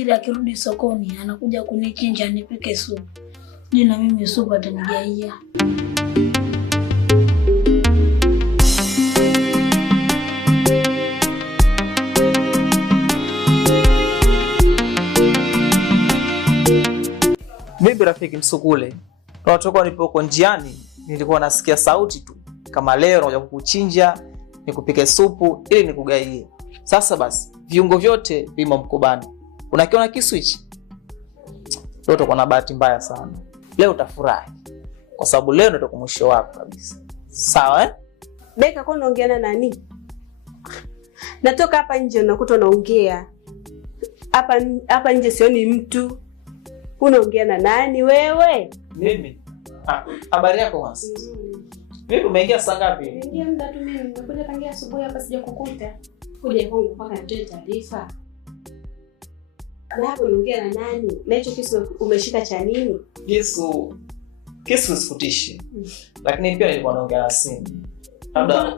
tajiri akirudi sokoni anakuja kunichinja nipike supu. Sijui na mimi supu atanigaia. Mimi rafiki Msukule, tunatoka nilipokuwa njiani nilikuwa nasikia sauti tu kama leo nakuja kukuchinja, nikupike supu ili nikugaie. Sasa basi, viungo vyote vimo mkobani. Unakiona kisu hichi? Leo utakuwa na bahati mbaya sana. Leo utafurahi. Kwa sababu leo ndio mwisho wako kabisa. Sawa eh? Beka kwa unaongea na nani? Natoka hapa nje unakuta unaongea. Hapa nje sioni mtu. Unaongea na nani wewe? Mimi. Habari yako kwanza? Mimi umeingia saa ngapi? Nimeingia muda tu mimi. Nimekuja tangia asubuhi hapa sija kukuta. Kuja kwangu mpaka nitoe taarifa. Hapo unaongea na nani? Na hicho kisu umeshika cha nini? Kisu sifutishi. Lakini pia nilikuwa naongea na simu. Labda